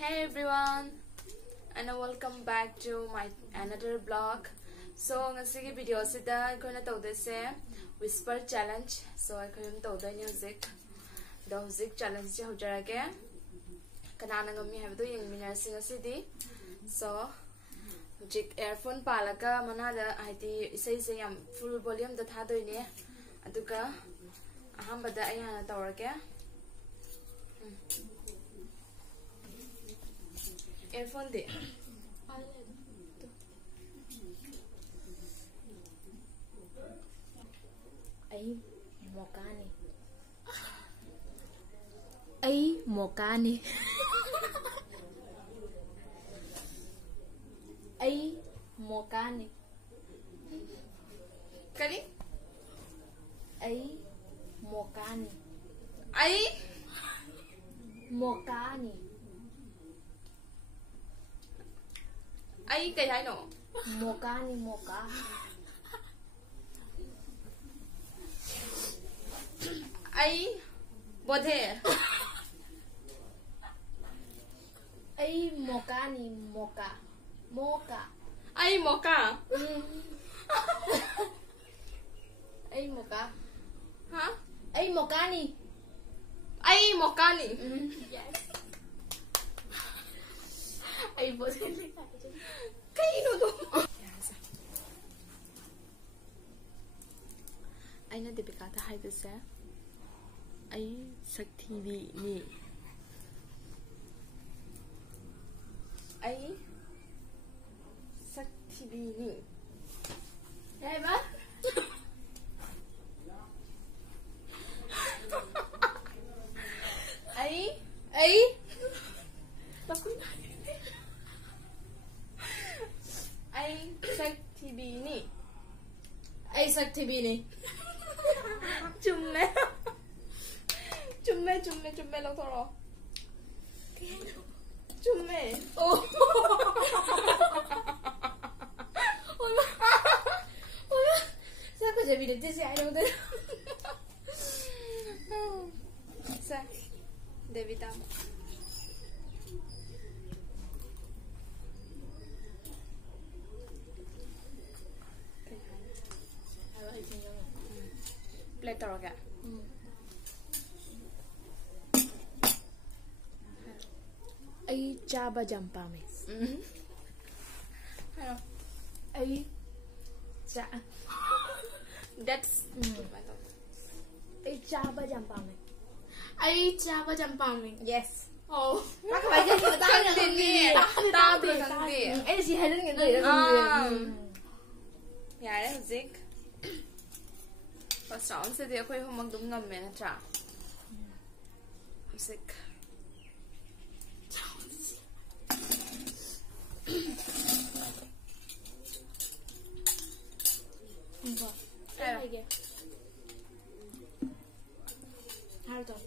Hey everyone, and welcome back to my another vlog. So ngasigi video sida akhona tawdese whisper challenge. So akhona tawdani music challenge je hojarage. Kanana ngami habdo yengminarsi ngasidi. So music earphone palaga manada haiti isai yam full volume da thadoine aduga ahambada ayana tawrage. Earphone de ai mokani ai mokani ai mokani kali ai mokani ai mokani ai cái thái nổ mokani moka ai bố thể ai mokani moka moka ai mò cả ai moka hả ai mokani ai mò ca nỉ yes ai bố thể cái nó đúng anh là Divya ta hay được sẽ ai sắc TV nè ai sắc TV nè hey ba ai ai ai sắc TV nè ai sắc TV này chumme lâu thôi rồi chumme ôi sao có thể bị được chia đâu thế sao David tao play tao rồi ai cha ba jampa me hello ai cha that's ai cha ba jampa me ai cha ba jampa me yes oh bác phải cho người ta là tiền nè tao được thằng gì em chỉ hay đến người này đó dạ đấy music và sóng sẽ được khơi không mang đúng ngầm mẹ trả music đây kìa hai rồi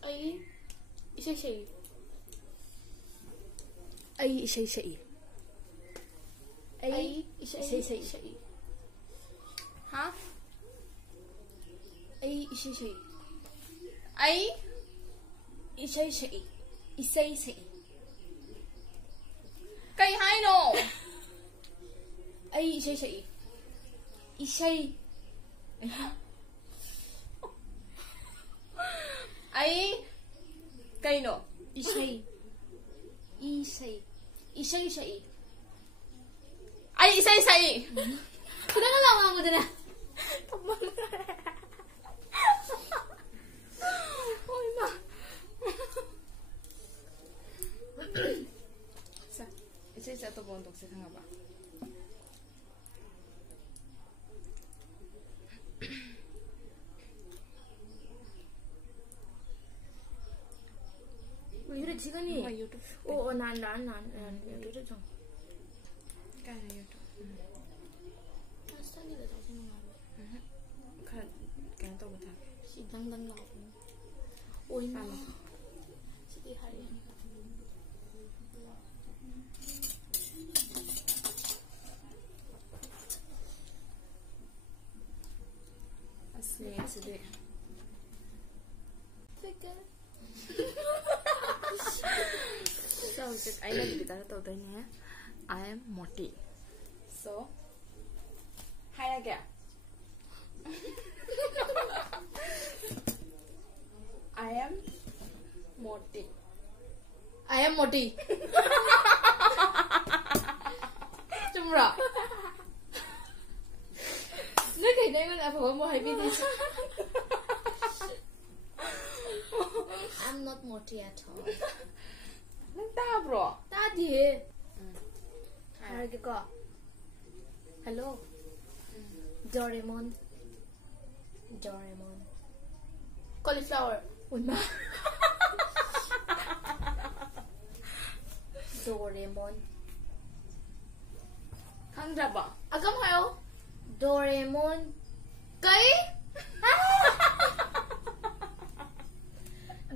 ấy sẽ gì ấy sẽ gì ấy sẽ gì hả ấy sẽ gì ấy sẽ gì cây hai nổ ấy sẽ gì ấy cây nổ sẽ ấy xây 그래가 나와 보더라. ôi mà sao sẽ tôi buồn tục sẽ thằng bà 우리 지금이 ngoài YouTube 난 유튜브 좀. cái này YouTube 스타일이 더 생각나네. cái tôi một thằng 시당당 나오고. 오이마. 시디 하리. asli asli Figure. I know the I am Moti. So, hi again. I am Moti. I am Moti. Chumra. Look at them and I'm not Moti at all. Bro. Daddy. Hello. Doraemon. Doraemon. Cauliflower. Unma. Doraemon. Kandraba. Agam hayo. Doraemon. Kay?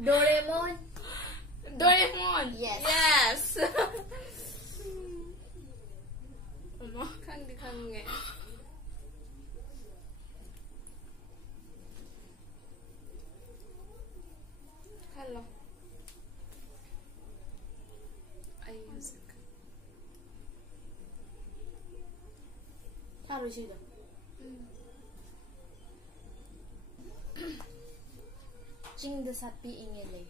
Doraemon. Doraemon. Yes. Yes. Kange. Hello. I use it. How do you do? Jing the sapi ingele.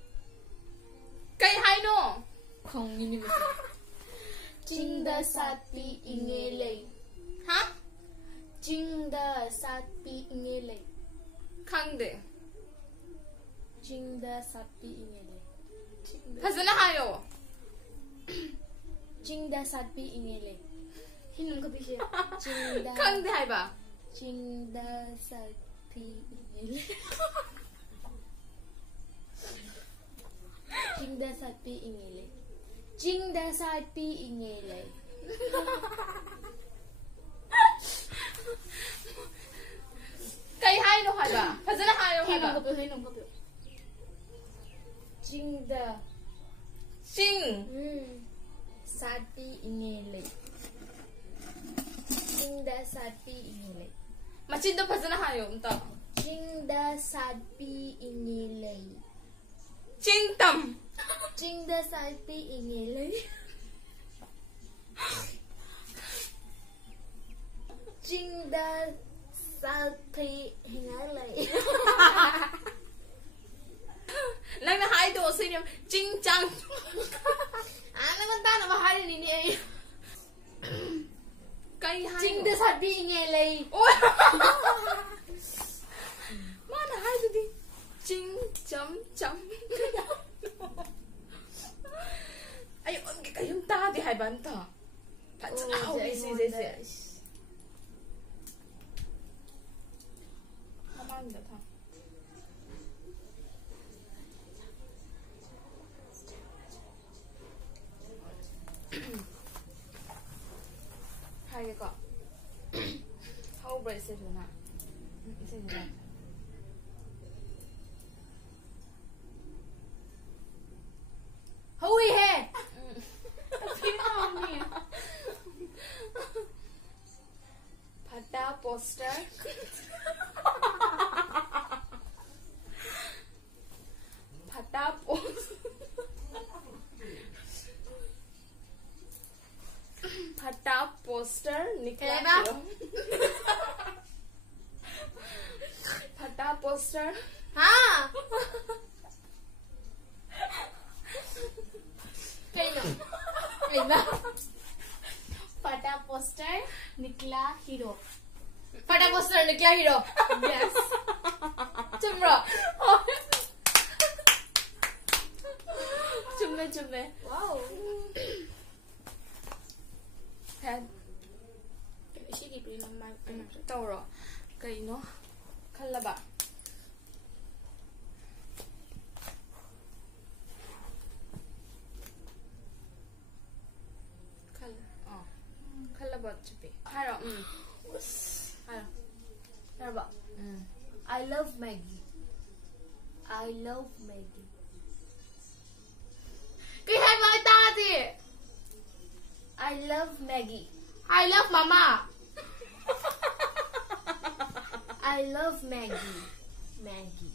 Kay hai no. Kong yun yung Jing the sapi ingele. Huh? Jing the sapi ingele. Kangde. Jing the sapi ingele. Hazana hayo. Jing the sapi ingele. Hinong ka bisya. Jing the Kangde hai ba? Jing the sapi ingele. Jing the sapi ingele. Jing the sapi ingele. Kay hai no hai ba? Hazana hayo hai ba? Hinong ka bisya. Jing the Sing. sapi ingele. Jing the sapi ingele. Machindo hazana hayo unta. Jing the sapi ingele. Ching tam. Jing the sapi ingele. Jing the sapi ingele. Nang na hai do sa inyo. Ching chang. Ano man ta na mahal ni ni ay. Kay hai. Jing the sapi ingele. Oh. Mana hai do di. Ching cham cham. Ay, kayong tadi hai banta. Oh, Mamanda ta. Hai ko. How ba ise na? Ise na. Hui he. Phata poster. Phata poster. Phata poster nikla. Phata poster. Ha. Kayo. Kayo. Phata poster nikla hero. Phata poster nikla hero. Yes. Chumra. Chumme. Wow. Head. Sige, pinamag. Tauro. Kay no. Kalaba. Kalaba chupi. Haro. Haro. Haro. I love Maggie. I love Maggie. Kaya mga tati. I love Maggie. I love Mama. I love Maggie. Maggie.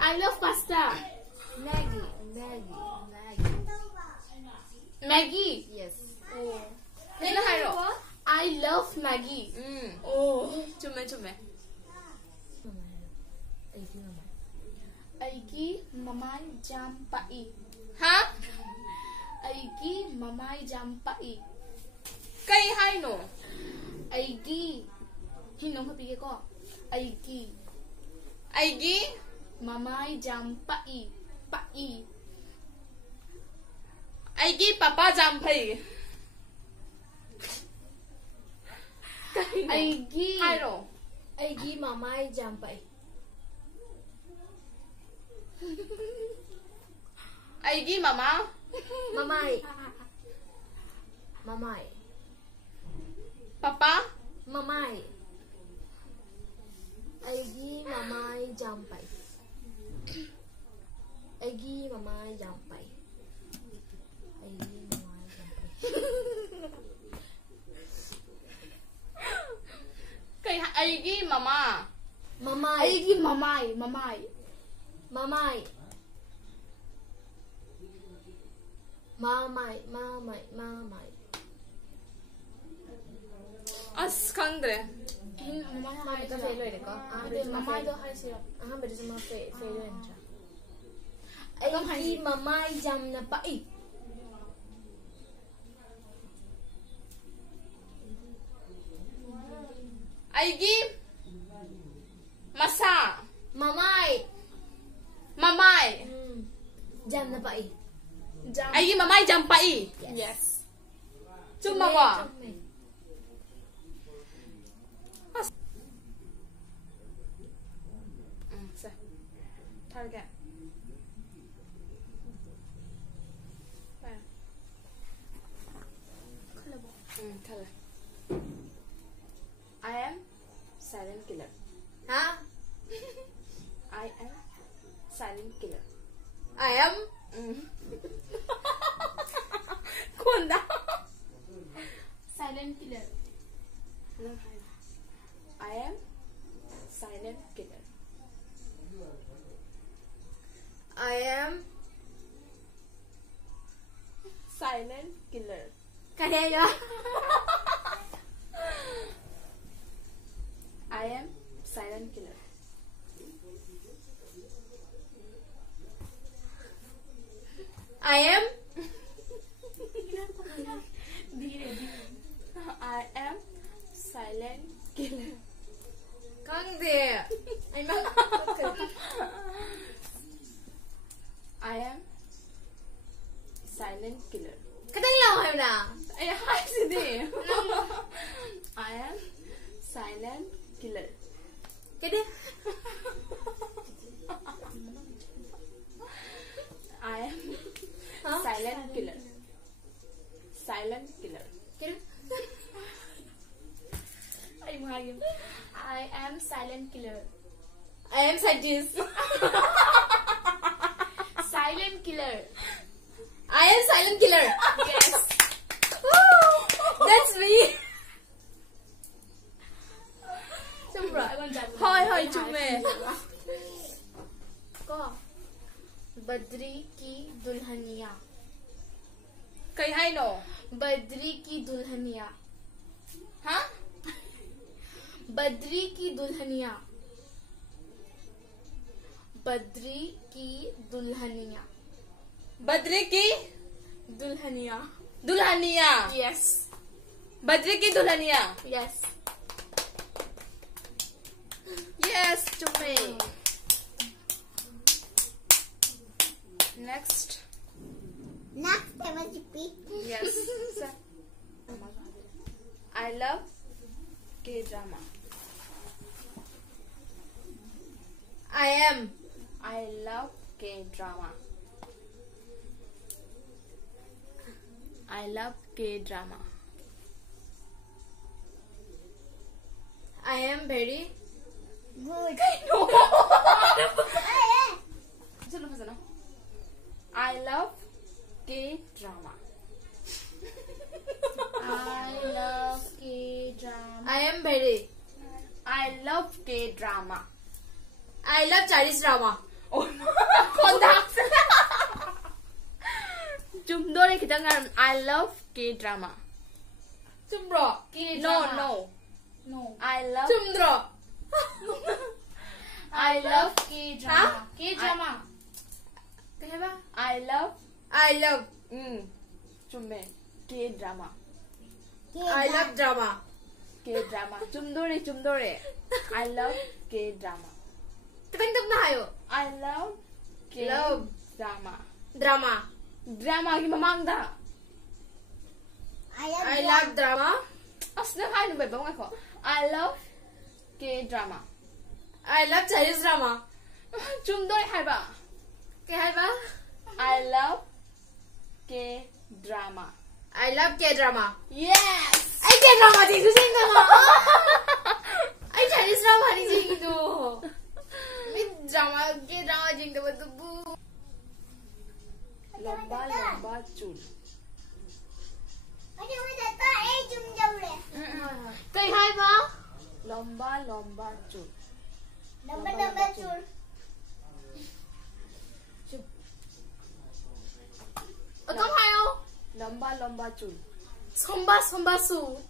I I love pasta. Maggie. Maggie. Yes. Oh. Kaya hairo. I love Maggie. Oh. Chume. Aigi mamai jam pai. Ha? Aigi mamai jam pai. Kay haino. Aigi hinong kapige ko. Aigi mamai jam pai. Aigi papa jampai. Aigi Hairo. Aigi mamai jampai. Aigi mama. Mamai. Papa. Mamai. Aigi mamai jampai. Aigi mamai jampai. Kay aigi mama. Aigi mamai. Mamai. As khangdre. Mamai Ito fail ulit ko. mamai do hai siya. Beres sama fail ulit siya. Aigi mamai jam na pai. Aigi masa. Mamai. Jam na pai. Aigi mamai jampai. Yes. Chuma wa. Sa. Target. Color. I am silent killer. Ha? I am silent killer. I am. Kunda. Silent killer. I am silent killer. I am. Silent killer. Kaya I am silent killer. I am. I am silent killer. Kangde. I am silent killer. Kadali ako kayo na. Ay, hi, Sidi. I am silent killer. Kaya I am silent killer. Silent killer. Kaya Ay, mahayom. I am silent killer. I am scientist. Silent killer. I am silent killer. Yes. That's me. Siyempre, I want that. Hoy, chume. Ko. Badri ki dulhaniya. Kay haino. Badri ki dulhaniya. Ha? Badri ki dulhaniya. Badri ki dulhaniya. Badri ki Dulhaniya. dulhaniya. Yes. Badri ki dulhaniya. Yes. Yes, chume. Next. Next time I repeat. Yes. I love K-drama. I am. I love K-drama. I love K-drama. I am very good. I love K-drama. I love K-drama. I am very. I love K-drama. I love Chinese drama. Chumdore kita ngan I love K-drama. Chumbro. No. No. I love Chumdro. I love K-drama. K-drama. Kaya ba? I love Chumbe K-drama. I love drama. K-drama. Chumdore. I love K-drama. Katang na kayo. I love K-drama. Drama. Drama ki mamangda. I love drama. As na kayo ba bang ako? I love K-drama. I love Chinese drama. Chumdore hai ba? Kaya ba? I love K-drama. I love K-drama. Yes! Ay, K-drama din ko sa'yo nga. Ay, Chinese drama din sa'yo ito. May drama, K-drama din ko ba ito po? Lomba chul. Kay hai ba? Lomba chul. Otong hayo? Lomba chul. Somba su.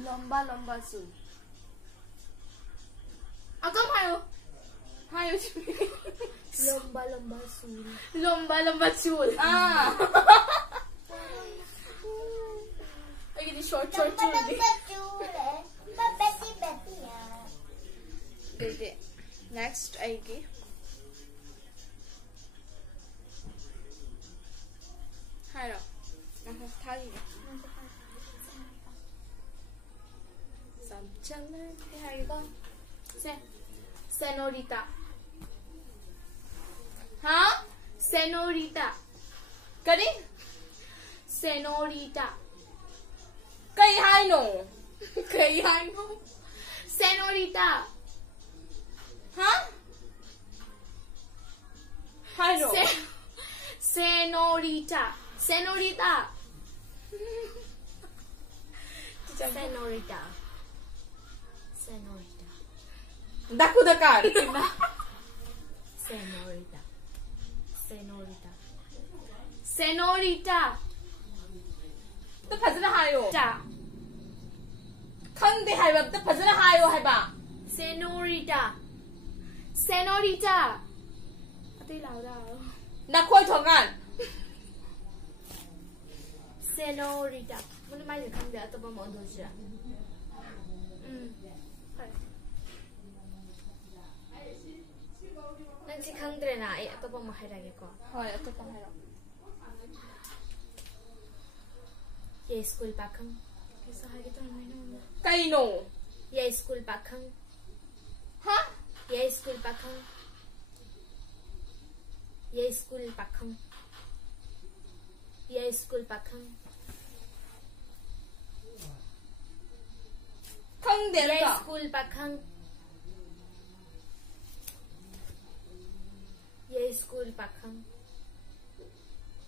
Lomba chul. Otong hayo? Hayo Lomba sul. Lomba chul. Ah. Ay, di short chul di. Dede. Next aigi. Hayo. Thagi. Samchana. Hai ba? Senorita. Ha? Senorita. Kani? Senorita. Kay hai no. Kaya ano? Senorita. Ha? Hai no. Senorita. Senorita. Senorita. Senorita. Daku dakar. Senorita. Senorita. Senorita. 또 파즈나 하요. Ta. 컨데 하이바 또 파즈나 하요 하이바. Senorita. Senorita. Ate lao daw. 나 코이 정한. Senorita. Muna mai khang de ataba mo do siya. Nang si khang dre na ai ataba mo hairage ko. 헐 어떡하 하요. Ye school pakhang. Kesa hai kita naman. 까이노. Ye school pakhang. 하? Ye school pakhang. Ye school pakhang. Ye school pakhang. Ye 컨데르까. school pakhang. Ye school pakhang.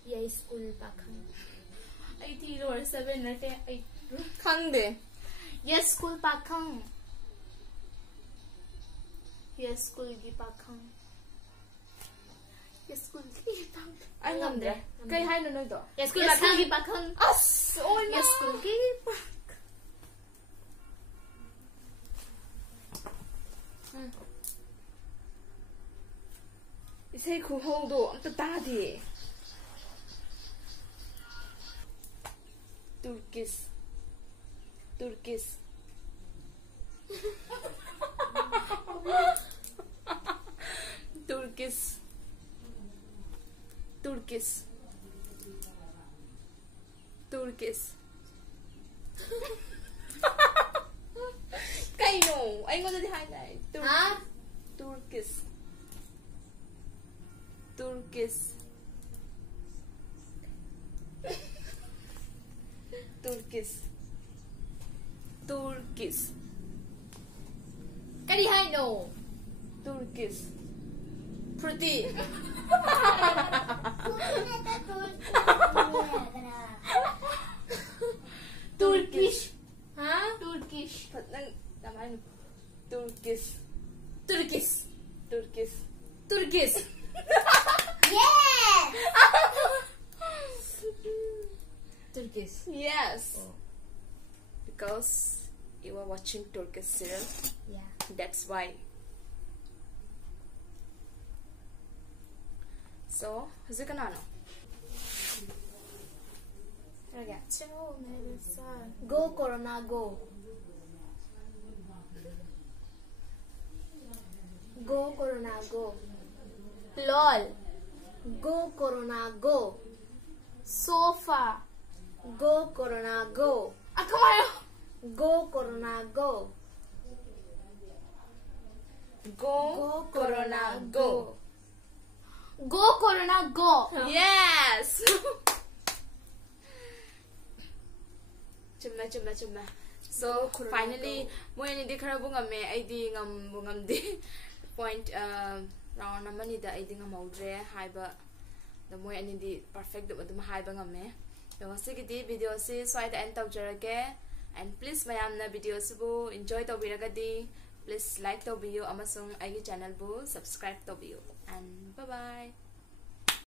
Ye school pakhang. Ay, tilor. 7 na te. Ay. 컨데. Yes, school pakhang. Yes, school gi pakhang. Yes, school gi pakhang. 안 감데. 까이 하이노 너도. Ye school Yes, school pakhang. gi pakhang. 아스 오이마. Yes, school gi pakhang. 이세 구호도 엄청 따디. Turkish. Turkish. Turkish. Turkish. Turkish. Cây nổ, anh có gì hay này? Ha? Turkish. Turkish. Turkish. Turkish. Cái đi hai nổ. Turkish. Pretty. Turkish. Ha? Turkish. Thật năng làm anh Turkish. Turkish. Turkish. Turkish. Yes! Turkish. Yes. Oh. Because you are watching Turkish serial. Yeah. That's why. So, how's it going? Go Corona go. Go Corona go. LOL. Go Corona go. Sofa. Go Corona go. Come on. Go Corona go. Go, Corona, go. Go Corona go. Yes! Chumma. So, finally, mo yun hindi ka na bungame, ay di bungam di. Point, round naman nida, ay di nga maudre, haiba. Da mo yan hindi perfect, da mo haiba ngame. Yung sige di, video si, so ay da end tau jarage. And please, mayam na video si bu, enjoy tau biraga di. Please like tau video, amasung ay channel bu, subscribe tau video. And bye-bye!